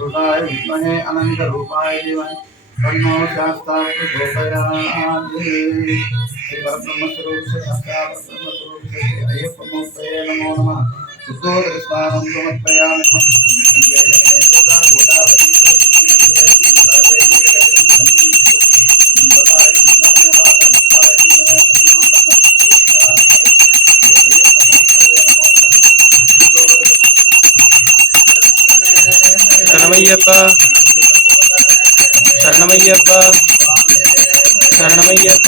तत्पुरुषाय विद्महे अनन्तरूपाय धीमहि तन्नो शास्ता प्रचोदयात् श्री परब्रह्मस्वरूप से शास्ता परब्रह्मस्वरूप से श्री अय्यप्पमूर्तये नमो नमः शुद्धोदकस्नानं समर्पयामि गोदावरी శరణమయ్యప్ప శరణమయ్యప్ప. శరణమయ్యప్ప.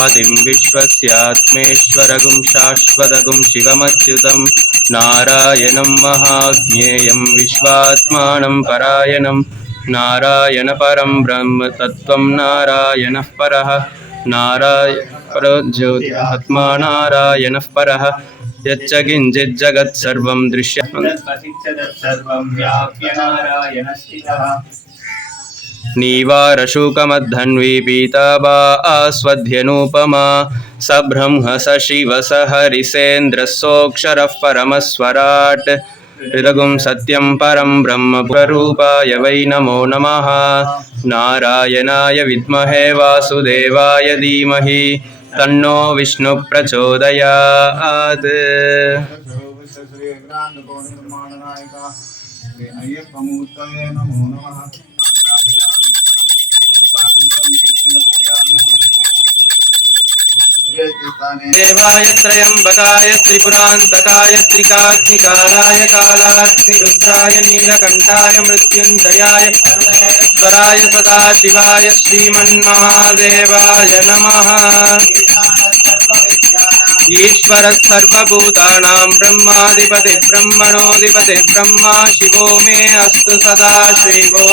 పతిం విశ్వస్యాత్మేశ్వరగుం శాశ్వతగుం శివమచ్యుతం నారాయణం మహాజ్ఞేయం విశ్వాత్మానం పరాయణం नारायणपरं ब्रह्मतत्त्वं नारायणः परः। नाराय ज्योति आत्मा नारायणः परः। यच्च किञ्चिज्जगत्सर्वं दृश्यीवारशुकमद्धन्विपीता वा आस्वध्यनुपमा। शिव स हरिसेन्द्रः सोऽक्षरः परमस्वराट्। ऋघुं सत्यं परं ब्रह्मपुररूपाय वै नमो नमः। नारायणाय विद्महे वासुदेवाय धीमहि तन्नो विष्णुप्रचोदयात्। नमो नमः देवाय त्र्यम्बकाय त्रिपुरान्तकाय त्रिकाग्निकालाय कालाग्निरुद्राय नीलकण्ठाय मृत्युञ्जयाय परमेश्वराय सदाशिवाय श्रीमन्महादेवाय नमः। ईश्वरः सर्वभूतानां ब्रह्माधिपति ब्रह्मणोऽधिपति ब्रह्मा शिवो मे अस्तु सदा शिवो।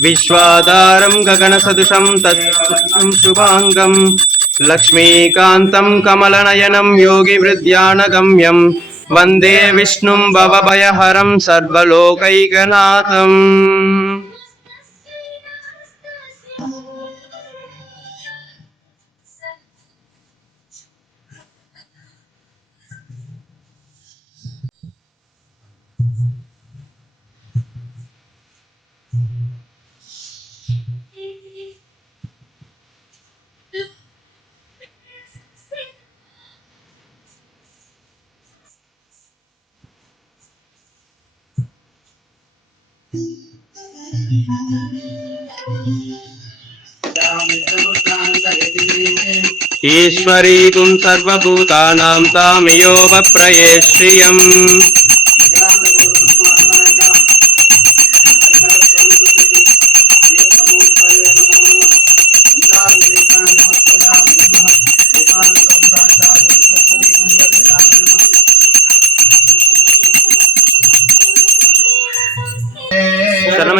विश्वाधारं गगनसदृशं तत्पुरुषं शुभाङ्गं। लक्ष्मीकान्तं कमलनयनं योगिवृद्यानगम्यं वन्दे विष्णुं भवभयहरं सर्वलोकैकनाथम् ईश्वरीकुं सर्वभूतानां तामियोपप्रये श्रियम्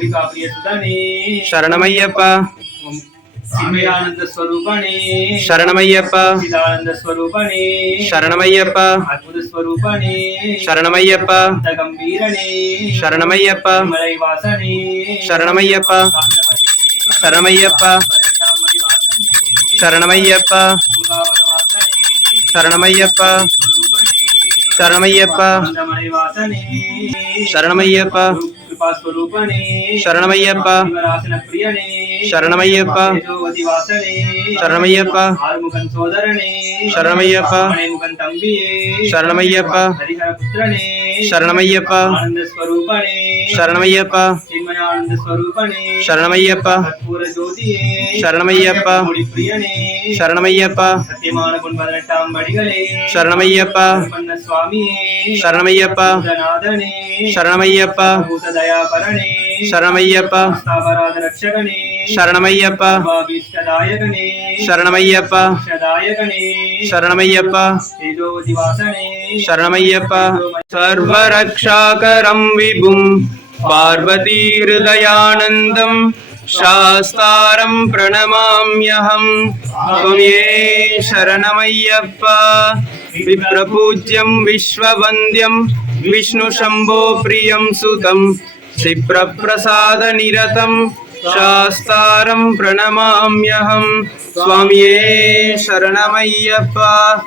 అంబికా ప్రియ సుధని. శరణమయ్యప్ప. చిన్మయానంద స్వరూపణి. శరణమయ్యప్ప. చిదానంద స్వరూపణి. శరణమయ్యప్ప. అద్భుత స్వరూపణి. శరణమయ్యప్ప. అంత గంభీరని శరణమయ్యప్ప. మలై వాసని శరణమయ్యప్ప. శరణమయ్యప్ప. శరణమయ్యప్ప. శరణమయ్యప్ప శరణమయ్యప్ప. శరణమయ్యప్ప కృపాస్వరూపణి శరణమయ్యప్ప శివరాసన ప్రియణి శరణమయ్యప్ప శరణమయ్యప్ప ఆరుముఖం శరణమయ్యప్ప శరణమయ్యప్ప హరిహర పుత్రని శరణమయ్యప్ప ఆనంద స్వరూపణి శరణమయ్యప్ప ஆனந்த ஸ்வரூபனே சரணமையப்பா. கற்பூர ஜோதியே. சரணமையப்பா. முடிப்பிரியனே சரணமையப்பா. சத்தியமான பொன் பதினெட்டாம் படிகளே சரணமையப்பா. சரணமையப்பா. சரணமையப்பா. சரணமையப்பா. சரணமையப்பா. சரணமையப்பா. சரணமையப்பா. சரணமையப்பா. சர்வரக்ஷாகரம் விபும். பார்வதி ஹயானந்தம் சாஸ்தாரம் பிரணமாமியகம் துவே சரணமையப்பா. விப்ரபூஜ்யம் விஸ்வவந்தியம் விஷ்ணு சம்போ பிரியம் சுதம். क्षिप्रप्रसादनिरतम् शास्तारं प्रणमाम्यहं। स्वाम्ये शरणमय्यप्पा।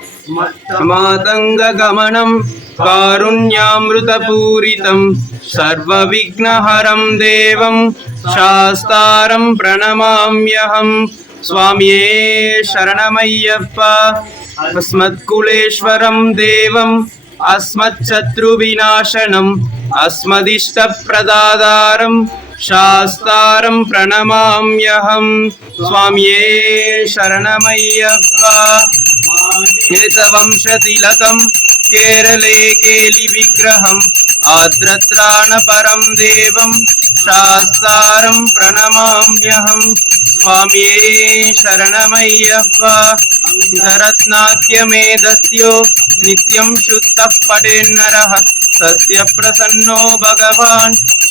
मातङ्गगमनं कारुण्यामृतपूरितं। सर्वविघ्नहरं देवं शास्तारं प्रणमाम्यहं। स्वाम्ये शरणमय्यप्प। अस्मत्कुलेश्वरं देवम् अस्मच्छत्रुविनाशनम् अस्मदिष्टप्रदादारम् शास्तारं प्रणमाम्यहं स्वाम्ये शरणमय्येतवंशतिलकम् केरले केलिविग्रहम् आद्रत्राणपरं देवं शास्तारं प्रणमाम्यहं स्वाम्ये शरणमय्यरत्नात्यमे दत्यो नित्यं शुद्धः पटेन्नरः तस्य प्रसन्नो भगवान्।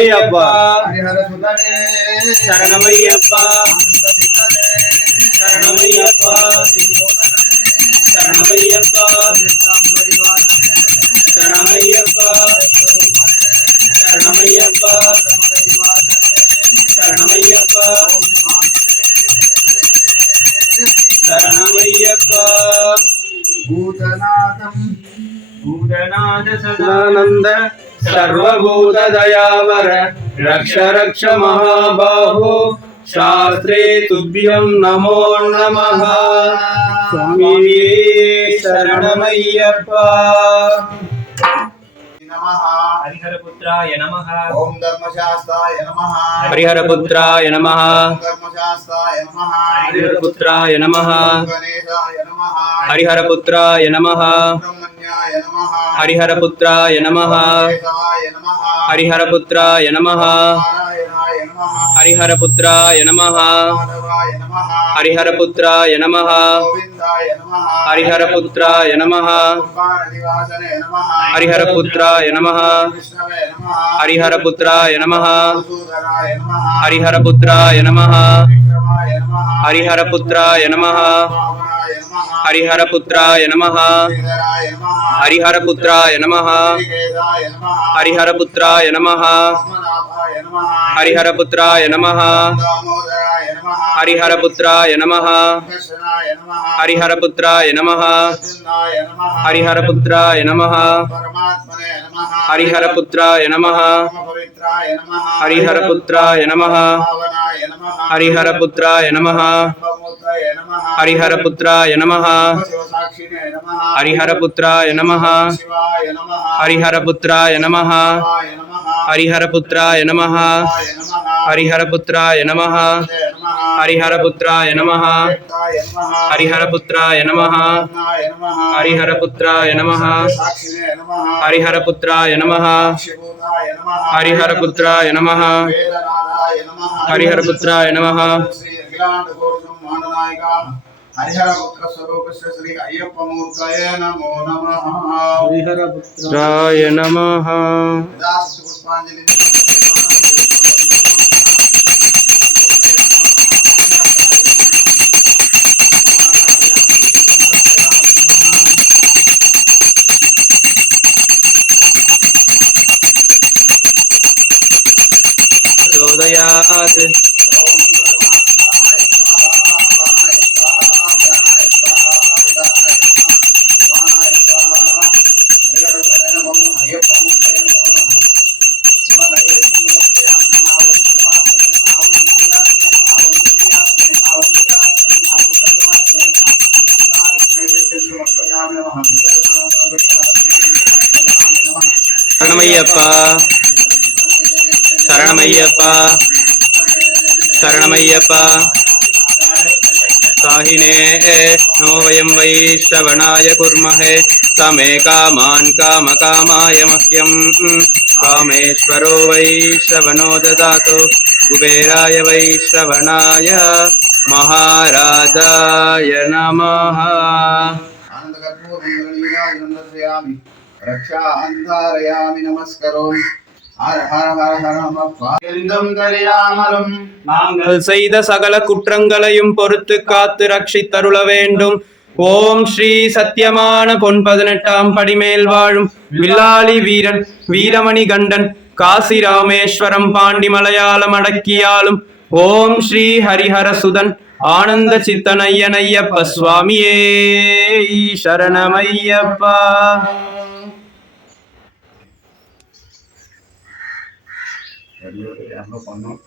ஐயப்பா சரணமையப்பா. சரணமையப்பா சரணமையப்பா. சரணமையப்பா. சரணமையப்பா. சரணமையப்பா. சரணமையப்பா. பூதநாதம் பூதநாத சதானந்த. सर्वभूतदयावर रक्ष रक्ष महाबाहो शास्त्रे तुभ्यं नमो नमः स्वामिये शरणमय्यप्पा నమః హరిహరపుత్రాయ నమః. ఓం ధర్మశాస్త్రాయ నమః। హరిహరపుత్రాయ నమః. ఓం ధర్మశాస్త్రాయ నమః। హరిహరపుత్రాయ నమః. ఓం గణేశాయ నమః। హరిహరపుత్రాయ నమః. బ్రహ్మణ్యాయ నమః. హరిహరపుత్రాయ నమః. హరిహరపుత్రాయ నమః. హరిహరపుత్రాయ నమః. హరిహరపుత్రాయ నమః. హరిహరపుత్రాయ నమః. హరిహరపుత్రాయ నమః. హరిహరపుత్రాయ నమ మధుసూదనాయ నమః హరిహరపుత్రాయ నమ విక్రమాయ నమః హరిహరపుత్రాయ నమ హరిహరపుత్రాయ నమ హరిహరపుత్రాయ నమ హరిహరపుత్రాయ నమ హరిహరపుత్రాయ నమ హరిహరపుత్రాయ నమ హరిహరపుత్రాయ నమ హరిహరపుత్రాయ నమ హరిహరపుత్రాయ నమ హరిహరపుత్రాయ నమః హరిహరపుత్రాయ నమః హరిహరపుత్రాయ నమః హరిహరపుత్రాయ నమః హరిహరపుత్రాయ నమః హరిహరపుత్రాయ నమ హరిహరపుత్రాయ నమ హరిహరపుత్రాయ నమ హరిహరపుత్రాయ నమ హరిహరపుత్రాయ నమ హరిహరపుత్రాయ నమ శివోదాయ నమ హరిహరపుత్రాయ నమ వేదనాథాయ నమ హరిహరపుత్రాయ నమ శ్రీ అఖిలాండ కోశం మాననాయక హరిహర పుత్ర స్వరూపస్య శ్రీ అయ్యప్ప మూర్తయే నమో నమః రాయ నమ దాసి పుష్పాంజలి శరణమయ్యప్ప శరణమయ్యప్ప శరణమయ్యప్ప సాహినే నో వయం వై శ్రవణాయ కుర్మహే సమే కామాన్ కామకామాయ మహ్యం కామేశ్వరో వై శ్రవణో దదాతు కుబేరాయ వై శ్రవణాయ మహారాజాయ నమః ரக்ஷாந்தாரயாமி நமஸ்கரோம் நாங்கள் செய்த சகல குற்றங்களையும் பொறுத்து காத்து ரட்சித்தருள வேண்டும் ஓம் ஸ்ரீ சத்தியமான பொன் பதினெட்டாம் படிமேல் வாழும் வில்லாளி வீரன் வீரமணி கண்டன் காசி ராமேஸ்வரம் பாண்டி மலையாளம் அடக்கியாலும் ஓம் ஸ்ரீ ஹரிஹர சுதன் ஆனந்த சித்தனையனையப்ப சுவாமியே சரணமையப்பா salió peleando con